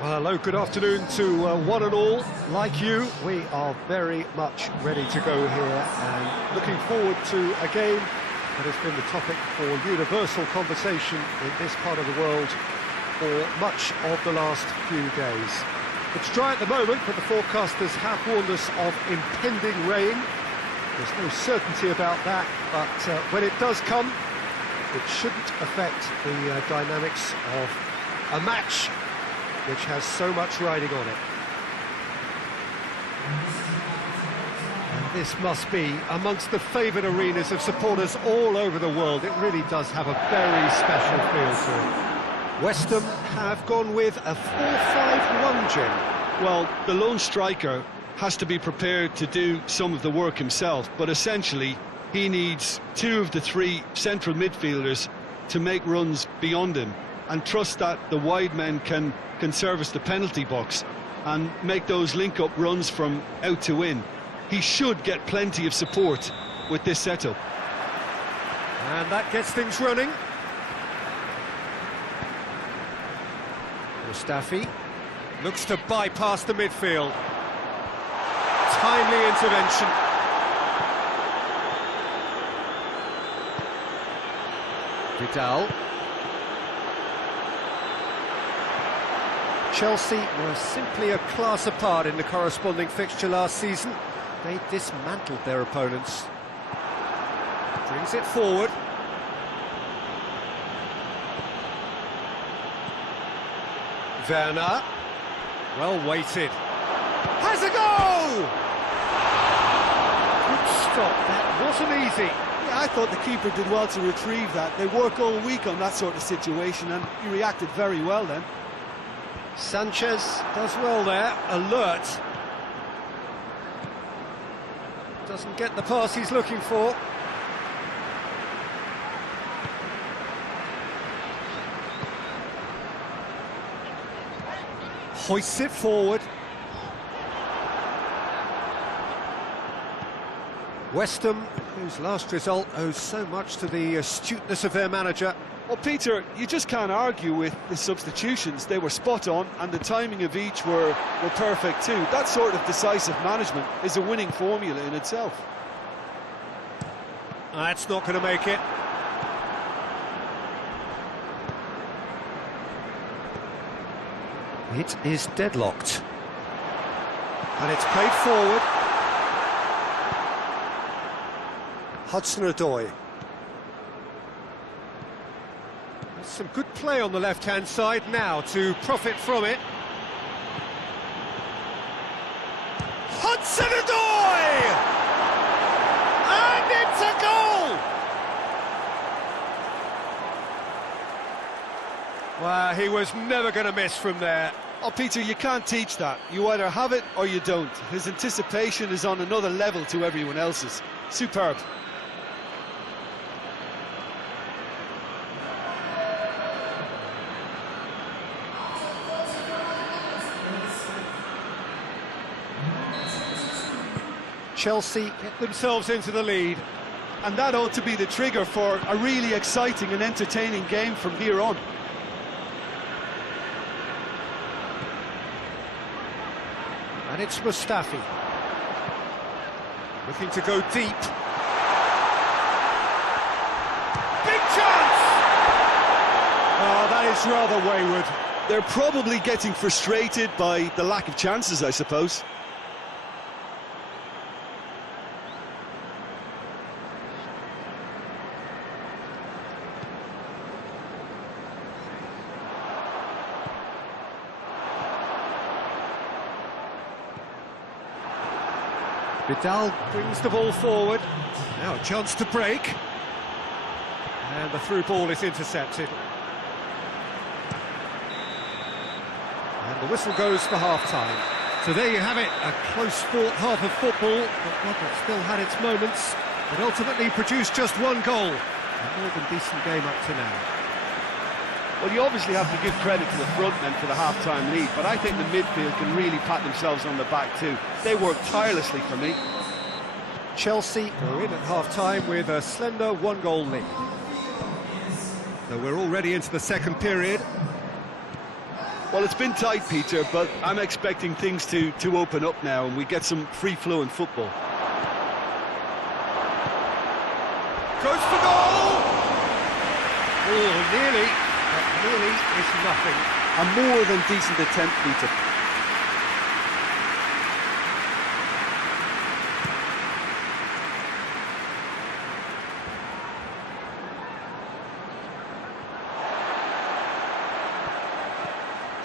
Well, hello, good afternoon to one and all. Like you, we are very much ready to go here and looking forward to a game that has been the topic for universal conversation in this part of the world for much of the last few days. It's dry at the moment, but the forecasters have warned us of impending rain. There's no certainty about that, but when it does come, it shouldn't affect the dynamics of a match which has so much riding on it. And this must be amongst the favoured arenas of supporters all over the world. It really does have a very special feel to it. West Ham have gone with a 4-5-1, Jim. Well, the lone striker has to be prepared to do some of the work himself, but essentially he needs two of the three central midfielders to make runs beyond him and trust that the wide men can service the penalty box and make those link-up runs from out to in. He should get plenty of support with this setup. And that gets things running. Mustafi looks to bypass the midfield. Timely intervention. Vidal. Chelsea were simply a class apart in the corresponding fixture last season. They dismantled their opponents. Brings it forward. Werner. Well weighted. Has a goal! Good stop, that wasn't easy. Yeah, I thought the keeper did well to retrieve that. They work all week on that sort of situation and he reacted very well then. Sanchez does well there, alert. Doesn't get the pass he's looking for. Hoists it forward. West Ham, whose last result owes so much to the astuteness of their manager. Well, Peter, you just can't argue with the substitutions. They were spot on, and the timing of each were perfect too. That sort of decisive management is a winning formula in itself. That's not going to make it. It is deadlocked. And it's played forward. Hudson-Odoi. Some good play on the left-hand side now to profit from it. Hudson-Odoi! And it's a goal! Well, he was never going to miss from there. Oh, Peter, you can't teach that. You either have it or you don't. His anticipation is on another level to everyone else's. Superb. Chelsea get themselves into the lead. And that ought to be the trigger for a really exciting and entertaining game from here on. And it's Mustafi. Looking to go deep. Big chance! Oh, that is rather wayward. They're probably getting frustrated by the lack of chances, I suppose. Vidal brings the ball forward. Now a chance to break. And the through ball is intercepted. And the whistle goes for half-time. So there you have it, a close-fought half of football, but one that still had its moments, but ultimately produced just one goal. A more than decent game up to now. Well, you obviously have to give credit to the front men for the half-time lead, but I think the midfield can really pat themselves on the back too. They worked tirelessly for me. Chelsea are in at half-time with a slender one-goal lead. So we're already into the second period. Well, it's been tight, Peter, but I'm expecting things to open up now and we get some free-flowing football. Goes for goal! Oh, nearly, but nearly is nothing. A more than decent attempt, Peter.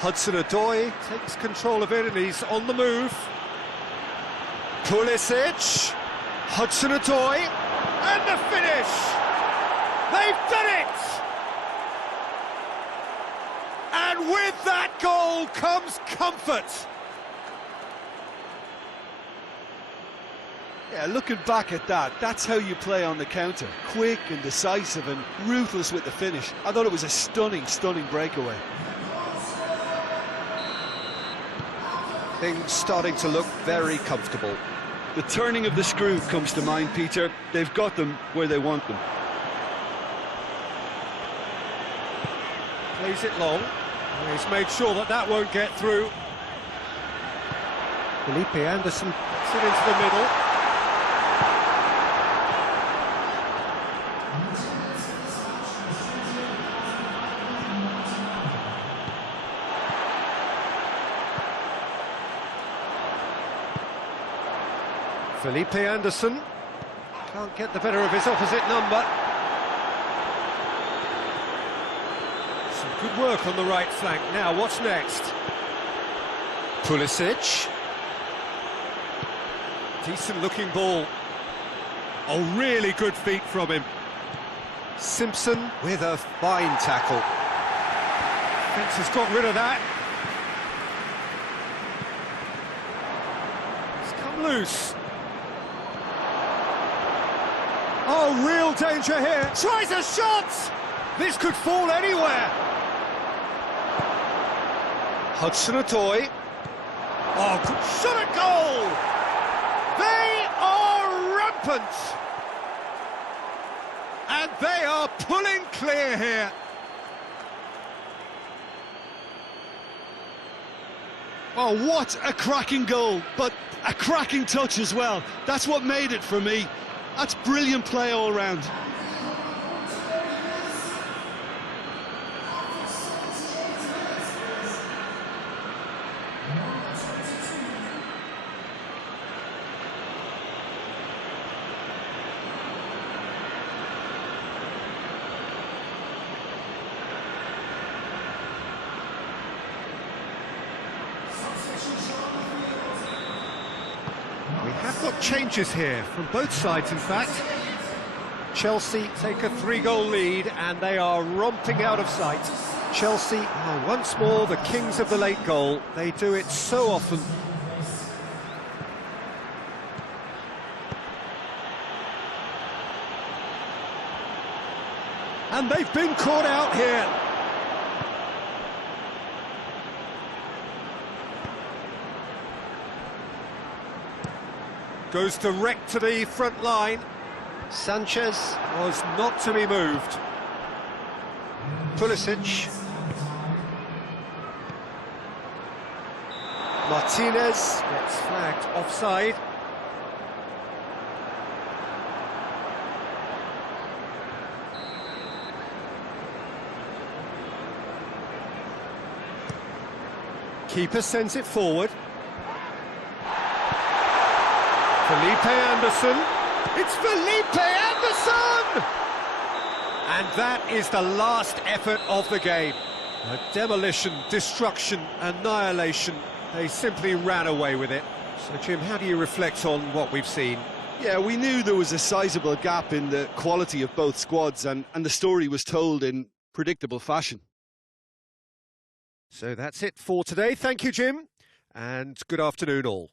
Hudson-Odoi takes control of it and he's on the move. Pulisic, Hudson-Odoi, and the finish! They've done it! And with that goal comes comfort. Yeah, looking back at that, that's how you play on the counter. Quick and decisive and ruthless with the finish. I thought it was a stunning, stunning breakaway. Things starting to look very comfortable. The turning of the screw comes to mind, Peter. They've got them where they want them. Plays it long. He's made sure that that won't get through. Felipe Anderson puts it into the middle. Felipe Anderson can't get the better of his opposite number. Some good work on the right flank. Now, what's next? Pulisic. Decent-looking ball. Oh, really good feet from him. Simpson with a fine tackle. Fence has got rid of that. It's come loose. Oh, real danger here. Tries a shot! This could fall anywhere. Hudson-Odoi. Oh, good shot at goal! They are rampant! And they are pulling clear here. Oh, what a cracking goal, but a cracking touch as well. That's what made it for me. That's brilliant play all round. We have got changes here from both sides, in fact. Chelsea take a 3-goal lead and they are romping out of sight. Chelsea are once more the kings of the late goal. They do it so often. And they've been caught out here. Goes direct to the front line. Sanchez was not to be moved. Pulisic. Martinez gets flagged offside. Keeper sends it forward. Felipe Anderson. It's Felipe Anderson! And that is the last effort of the game. A demolition, destruction, annihilation. They simply ran away with it. So, Jim, how do you reflect on what we've seen? Yeah, we knew there was a sizable gap in the quality of both squads, and the story was told in predictable fashion. So that's it for today. Thank you, Jim, and good afternoon all.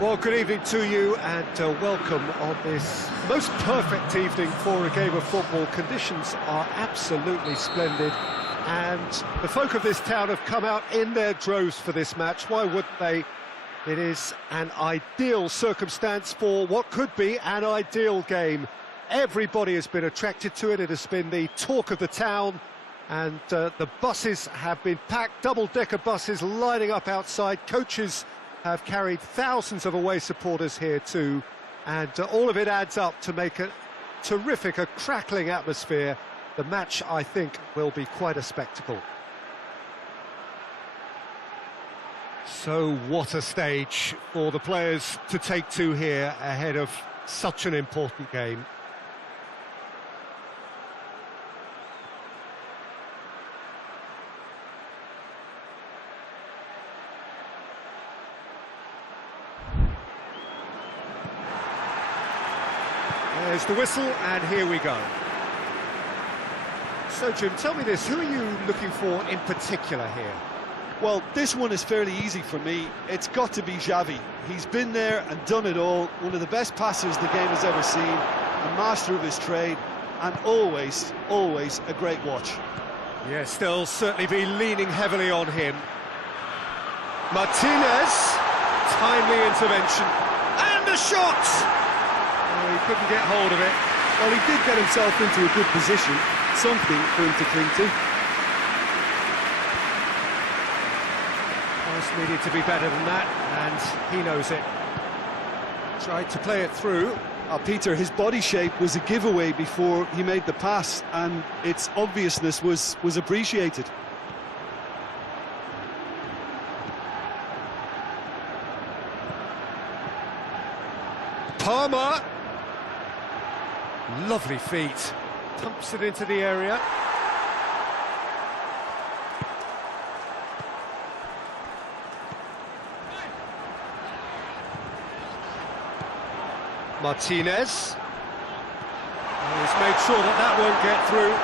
Well, good evening to you and welcome on this most perfect evening for a game of football. Conditions are absolutely splendid and the folk of this town have come out in their droves for this match. Why wouldn't they? It is an ideal circumstance for what could be an ideal game. Everybody has been attracted to it. It has been the talk of the town and the buses have been packed, double-decker buses lining up outside. Coaches have carried thousands of away supporters here too, and all of it adds up to make a terrific, a crackling atmosphere. The match, I think, will be quite a spectacle. So what a stage for the players to take to here ahead of such an important game. There's the whistle, and here we go. So, Jim, tell me this, who are you looking for in particular here? Well, this one is fairly easy for me. It's got to be Xavi. He's been there and done it all. One of the best passers the game has ever seen, a master of his trade, and always, always a great watch. Yes, they'll certainly be leaning heavily on him. Martinez, timely intervention, and a shot! Oh, he couldn't get hold of it. Well, he did get himself into a good position, something for him to cling to. Pass needed to be better than that, and he knows it. Tried to play it through. Peter, his body shape was a giveaway before he made the pass, and its obviousness was appreciated. Palmer. Lovely feet. Pumps it into the area. Martinez. And he's made sure that that won't get through.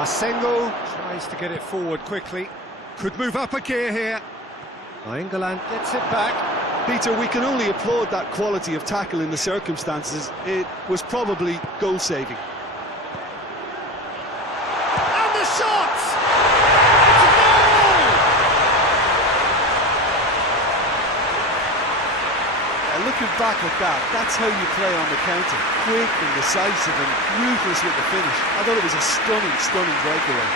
Masengo tries to get it forward quickly. Could move up a gear here. England gets it back. Peter, we can only applaud that quality of tackle in the circumstances. It was probably goal-saving. And the shot! It's a goal! Looking back at that, that's how you play on the counter. Quick and decisive and ruthless with the finish. I thought it was a stunning, stunning breakaway.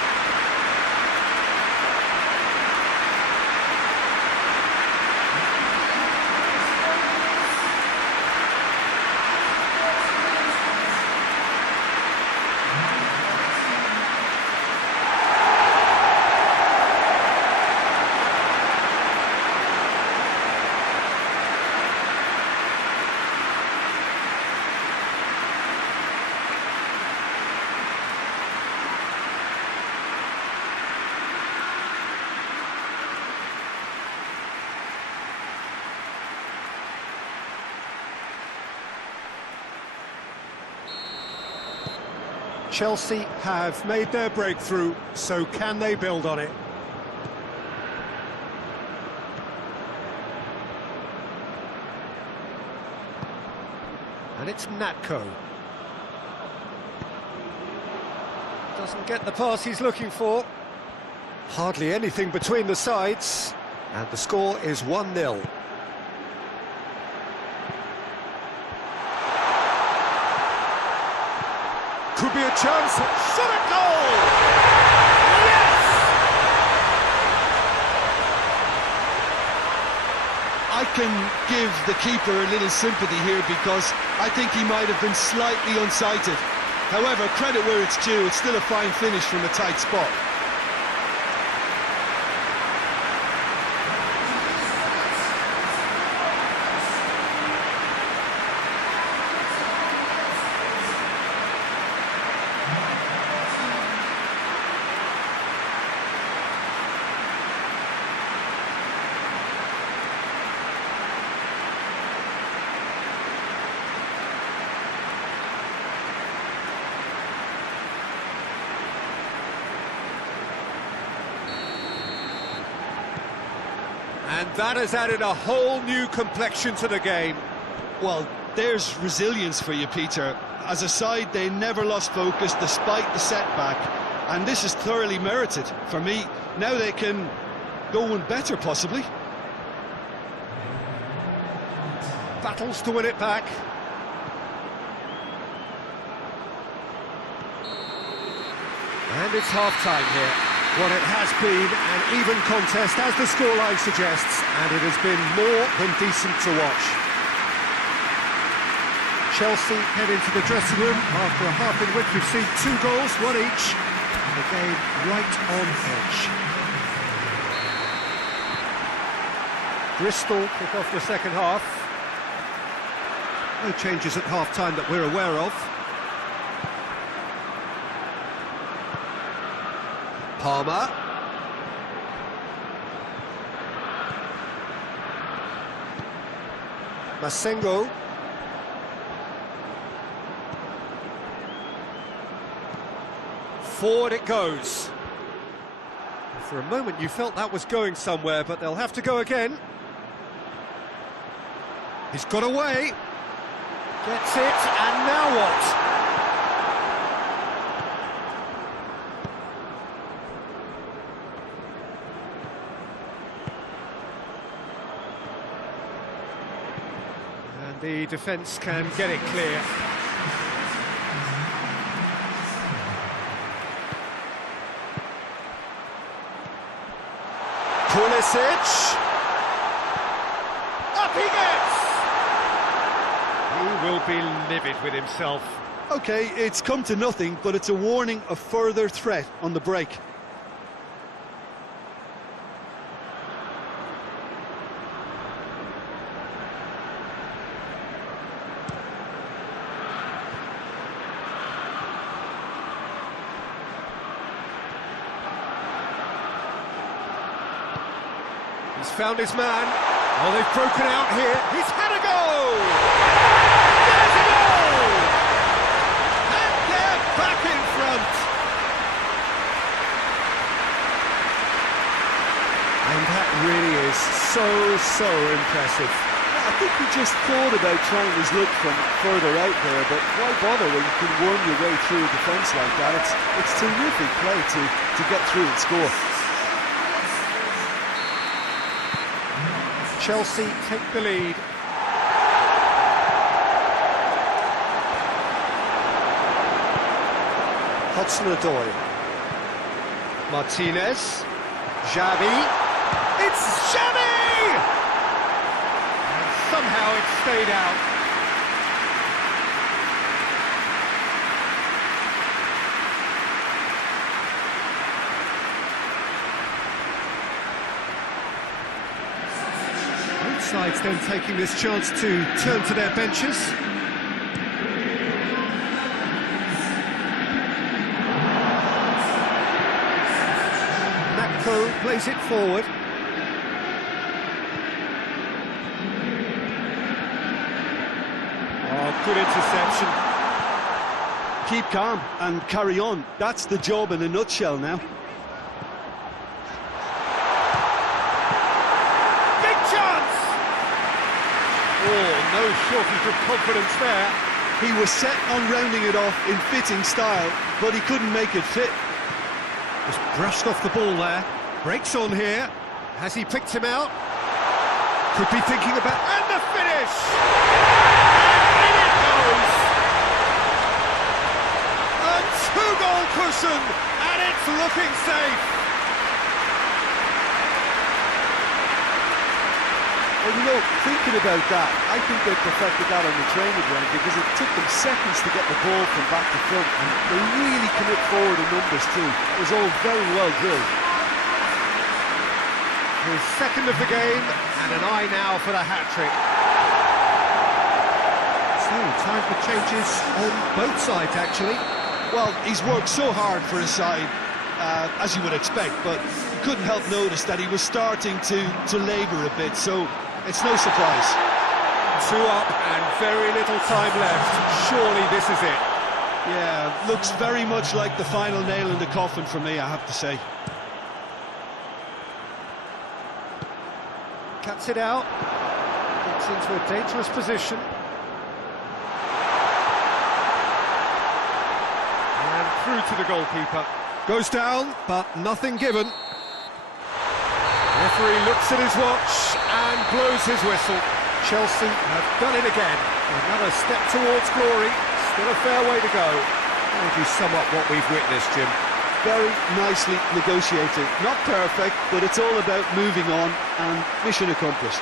Chelsea have made their breakthrough, so can they build on it? And it's Natko. Doesn't get the pass he's looking for. Hardly anything between the sides, and the score is 1-0. Could be a chance. Shot a goal! Yes! I can give the keeper a little sympathy here because I think he might have been slightly unsighted. However, credit where it's due, it's still a fine finish from a tight spot. That has added a whole new complexion to the game. Well, there's resilience for you, Peter. As a side, they never lost focus despite the setback, and this is thoroughly merited for me. Now they can go one better, possibly. Battles to win it back. And it's half-time here. What it has been an even contest, as the scoreline suggests, and it has been more than decent to watch. Chelsea head into the dressing room after a half in which we've seen 2 goals, 1 each, and the game right on edge. Bristol kick off the second half. No changes at half-time that we're aware of. Palmer. Masengo. Forward it goes. For a moment you felt that was going somewhere, but they'll have to go again. He's got away. Gets it, and now what? And the defence can get it clear. Pulisic. Up he gets! He will be livid with himself. Okay, it's come to nothing, but it's a warning of further threat on the break. He's found his man. Oh, they've broken out here. He's had a go! There's a goal! And they're back in front. And that really is so impressive. I think we just thought about trying his look from further out there, but why bother when you can worm your way through a defence like that? It's terrific play to get through and score. Chelsea take the lead. Hudson-Odoi. Martinez. Xavi. It's Xavi! And somehow it stayed out. Sides then taking this chance to turn to their benches. Nakko plays it forward. Oh, good interception. Keep calm and carry on. That's the job in a nutshell now. No shortage of confidence there. He was set on rounding it off in fitting style, but he couldn't make it fit. Just brushed off the ball there. Breaks on here. Has he picked him out? Could be thinking about... And the finish! And in it goes! A 2-goal cushion, and it's looking safe. Well, you know, thinking about that, I think they perfected that on the training ground because it took them seconds to get the ball from back to front, and they really commit forward in numbers too. It was all very well drilled. His second of the game, and an eye now for the hat-trick. So, time for changes on both sides, actually. Well, he's worked so hard for his side, as you would expect, but you couldn't help notice that he was starting to labour a bit, so it's no surprise. 2 up and very little time left. Surely this is it. Yeah, looks very much like the final nail in the coffin for me, I have to say. cuts it out. Gets into a dangerous position. And through to the goalkeeper. Goes down, but nothing given. Referee looks at his watch and blows his whistle. Chelsea have done it again. Another step towards glory. Still a fair way to go. How would you sum up what we've witnessed, Jim? Very nicely negotiated. Not perfect, but it's all about moving on, and mission accomplished.